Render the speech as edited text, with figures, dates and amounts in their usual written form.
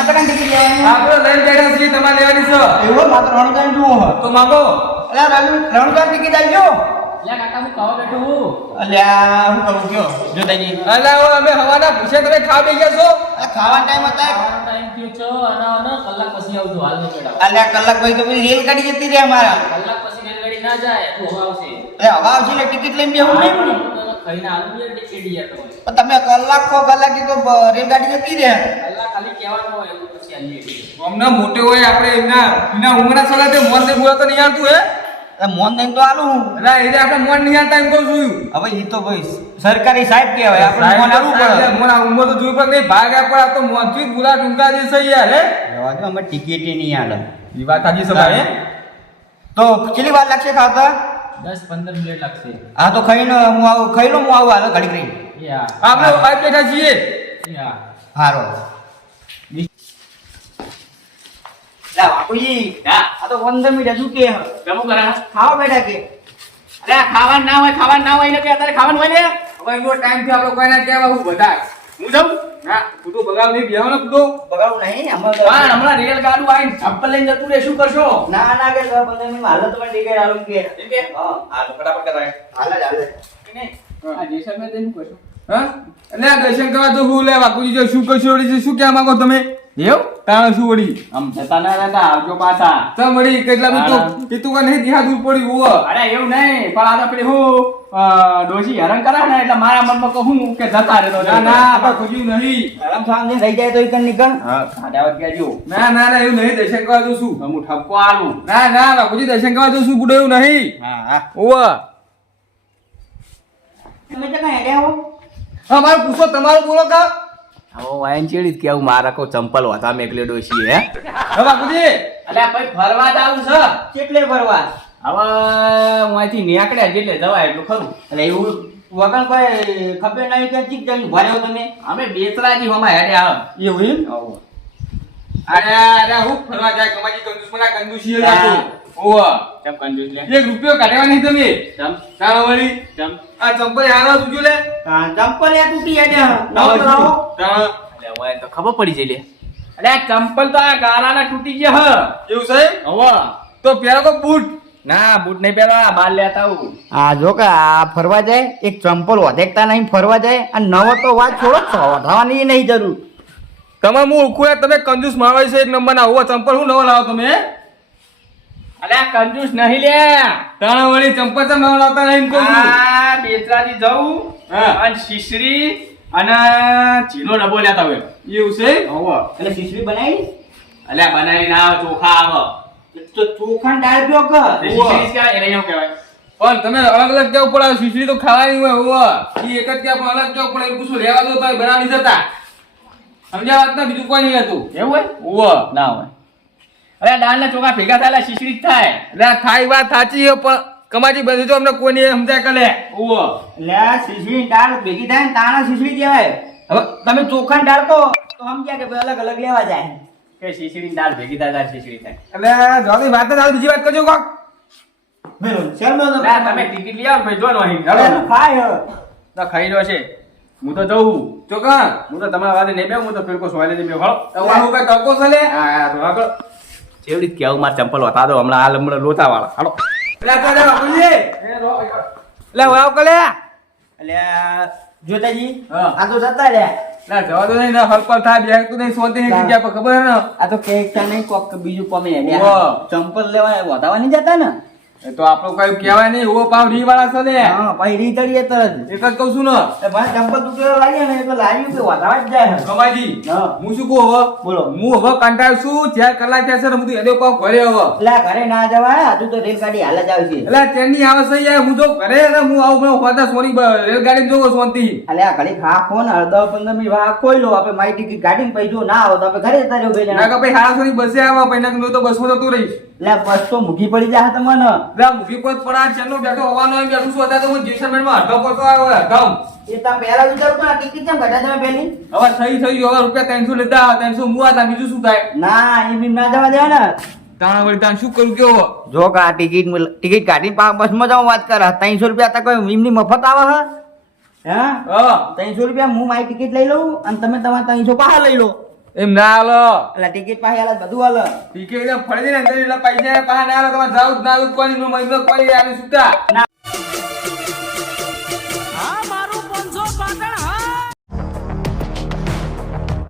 તમારે કઈ ટિકિટ લેવાની આપણે લઈને બેઠા છીએ તમારે લેવાની છે એવો માત્ર રણુજા જુઓ તો માંગો અલ્યા રણુજા ટિકિટ આવજો લે કાકા હું ખાવા બેઠો હું અલ્યા હું કરું કયો જોતાજી અલા ઓ અમે હવાના પૂછે તમે ખાવા બેસી ગયા છો ખાવા ટાઈમ હતા ખાવાનો ટાઈમ થયો છે અને કલાક પછી આવજો હાલ નહીં મેળાવ અલ્યા કલાક પછી તો પેલી રેલગાડી જતી રહે અમારા કલાક પછી રેલગાડી ના જાય તો હવા આવશે અરે હવા આવશે એટલે ટિકિટ લઈને બેહું નહીં ખાઈને આલુ યાર ટિકિટ યાર તમે પણ તમે કલાક તો રેલગાડી જતી રહે કલાક ખાલી કહેવાનું હોય એવું પછી આલીએ અમને મોટે હોય આપણે એના ઉંમરના સલાહ તે મોન દે બોલા તો નહીં આવતું હે મોન દઈને તો આલું અલા એ આપણે મોન નહીં આવતા એમ કહું છું હવે એ તો ભાઈ સરકારી સાહેબ કહેવાય આપણે મોન આલવું પડે મોન ઉંમર તો જોઈ પણ નહીં ભાગ આપણ આ તો મોન થી બોલા ટૂંકા દે છે યાર હે જવા દો અમે ટિકિટ નહીં આલે ઈ વાત સાચી છે ભાઈ તો કેટલી વાર લાગશે ખાતા 10-15 મિનિટ લાગશે હા તો ખાઈ લો હું આવું હાલ ઘડી કરી યા આપણે ભાઈ બેઠા છીએ યા હારો લા બાપુજી આ તો 15 મિનિટ હજુ કે કેમ કરા ખાવા બેઠા કે અરે ખાવાનું ના હોય ને કે અત્યારે ખાવાનું હોય ને હવે એનો ટાઈમ થી આપણે કોઈના કહેવા હું બધા હું જાઉં ના કુટો બગાવ નહીં બેહવાનો કુટો બગાડું નહીં પણ હમણાં રેલગાડું આવીને ચપ્પલ લઈને જતું રહે શું કરશો ના ના કે 15 મિનિટ હાલ તો પણ ટિકિટ આલું કે એમ કે હા આ તો ફટાફટ કરાય હાલ આ જેસલમેર જઈને કરશો હા એટલે આ દર્શન કરવા તો હું લે બાપુજી જો શું કરશો વળી શું કહેવા માંગો તમે એવું તાણ શું વળી આમ જતા ના રહેતા આવજો પાછા તો વળી કેટલા બી તો તું કા નહીં દિહા દૂર પડી હોવ અરે એવું નહીં પણ આ તો પેલી હું ડોશી હેરાન કરે ને એટલે મારા મનમાં કહું કે જતા રહેતો ના ના આપણે ખોજ્યું નહીં આરામ સાંજે રહી જાય તો ઈકન નીકળ હા ખાડાવત કહેજો ના ના ના એવું નહીં દર્શન કરવા દઉં છું હું ઠપકો આલું ના ના બાપુજી દર્શન કરવા દઉં છું બુડો એવું નહીં હા હા ઓવા તમે તો કઈ હેડ્યા હો હા મારું પૂછો તમારું બોલો કા હવે વાયન ચેડી કેવું મારા કો ચંપલ હતા મેકલે ડોશી હે હા બાપુજી અલ્યા ભાઈ ફરવા જાવું છે કેટલે ભરવા હવે હું અહીંથી નીકળ્યા જેટલે જવાય એટલું ખરું એટલે એવું વગર કોઈ ખબર નહીં કે ચીક જઈને ભર્યો તમે અમે બેસરાજી હમા હેડે આવ એવું એમ અરે અરે હું ફરવા જાય કમાજી કંજૂસ મને કંજૂસી રાખો ઓવા કેમ કંજૂસ લે 1 રૂપિયો કાઢવા નહીં તમે ચમ તારા વળી ચમ આ ચંપલ હારો સુજો લે ચંપલ એ તૂટી હેડ્યા નવો લાવો તારા અલ્યા વાય તો ખબર પડી જઈ લે અલ્યા ચંપલ તો આ ગાલાના તૂટી ગયા હ એવું છે હવે તો પેલા તો બૂટ ના બૂટ નહીં પહેરવા બાર લેતા આવું આ જો કે આ ફરવા જાય એક ચંપલ વધેકતા નહીં ફરવા જાય અને નવો તો વાત છોડો છો વધાવાની નહીં જરૂર તમે હું ઉખુયા તમે કંજૂસ મારવા છે એક નંબર ના હોવા ચંપલ હું નવો લાવો તમે અલ્યા કંજૂસ નહીં લે તારા વળી ચંપલ તો નવો લાવતા નહીં કહું છું આ બેસરાજી જવું હા. અને શીશરી અને ચીનો ડબ્બો લેતા હોય એવું છે હવે એટલે શીશડી બનાવી અલ્યા બનાવી ના આવે ચોખા આવે તો ચોખા દાળ પ્યો કર શીશરી કહેવાય એને એવું કહેવાય પણ તમે અલગ અલગ કેવું પડે શીશડી તો ખાવાની હોય હોવા એ એક જ ક્યાં પણ અલગ કેવું પડે એમ પૂછું લેવા દો તો બનાવી જતા સમજ્યા વાત ના બીજું કોઈ નહીં હતું એવું હોય હોવા ના હોય અરે દાળ ના ચોખા ભેગા થયેલા શીશડી જ થાય એટલે થાય વાત સાચી છે પણ કમાજી બધું તો અમને કોઈ નહીં સમજાય કલે હોવા એટલે આ શીશડી દાળ ભેગી થાય ને તાણા શીશડી કહેવાય હવે તમે ચોખા દાળ તો સમજ્યા કે ભાઈ અલગ અલગ લેવા જાય કે શીશડી દાળ ભેગી થાય દાળ શીશડી થાય એટલે જોની વાત ના બીજી વાત કરજો કોક મેલો ચાલ મેલો ના તમે ટિકિટ લઈ આવો ભાઈ જો નો અહીં અરે ખાય તો ખાઈ રહ્યો છે હું તો જઉં તો કા હું તો તમારા વાદે નહીં બે હું તો ફિરકો સોયલે નહીં બે હળો તમારું કઈ ટકો છે લે હા તો આગળ જેવડી કેવું માર ચંપલ હતા દો હમણાં હાલ હમણાં લોચા વાળા હાલો એટલે તો લે બાપુજી લે વાવ કલે એટલે આ જોતાજી હા. આ તો જતા રહ્યા ના જવા દો નહીં ના હલપલ થાય બેગ તો નહીં સોતે નહીં જગ્યા પર ખબર હે ને આ તો કેક નહીં કોક બીજું પમે વાહ. ચંપલ લેવા વધાવા નહીં જતા ને એ તો આપણો કઈ કહેવાય નહીં હો પાવ રી વાળા છે ને હા પછી રીતડીએ તરત એક જ કહું છું ને એ ભાઈ ચંપલ તૂટેલો લાગ્યો ને એટલે લાગ્યું કે વધાવા જ જાય કમાજી હા. હું શું કહું હવે બોલો. હું હવે કંટાળ છું ચાર કલાક થયા છે ને હું એડો પાવ ઘરે હવે એટલે આ ઘરે ના જવાય હજુ તો રેલગાડી હાલ જ આવશે એટલે ટ્રેનની આવે છે યાર હું તો ઘરે ને હું આવું હોતા સોની રેલગાડી જોવો સોનતી એટલે આ ઘડી ખા ફોન 10-15 મિનિટ વાહ ખોઈ લો આપણે મારી ટિકિટ કાઢીને પછી જો ના આવો તો આપણે ઘરે જતા રહ્યો બે ના જણા કે ભાઈ હારા સોની બસે આવે પછી ના તો બસમાં જતું રહીશ એટલે બસ તો મૂકી પડી જાય તમને એટલે મૂકી પર પડા ચેનો બેઠો હોવાનો એમ બેઠું છું અત્યારે તો હું જેસલમેરમાં અડધો પડતો આવ્યો અડધમ એ તમે પહેલા વિચારો તો આ ટિકિટ કેમ ઘટા તમે પહેલી હવે થઈ ગયું હવે રૂપિયા 300 લીધા 300 મુઆ હતા બીજું શું થાય ના એ બી ના જવા દેવા ને તાણા વળી તાણ શું કરું કેવો જો કે આ ટિકિટ કાઢીને બસમાં જાઉં વાત કરે 300 રૂપિયા તો કોઈ એમની મફત આવે હે હા 300 રૂપિયા હું મારી ટિકિટ લઈ લઉં અને તમે તમારા 300 પાછા લઈ લો એમ ના હાલો એટલે ટિકિટ પાસે હાલ બધું હાલ ટિકિટ ફરી દે ને એટલે પૈસા પાછા ના હાલો તમારે જાવ જ ના આવું કોઈ નું મહિનો કોઈ આને સુતા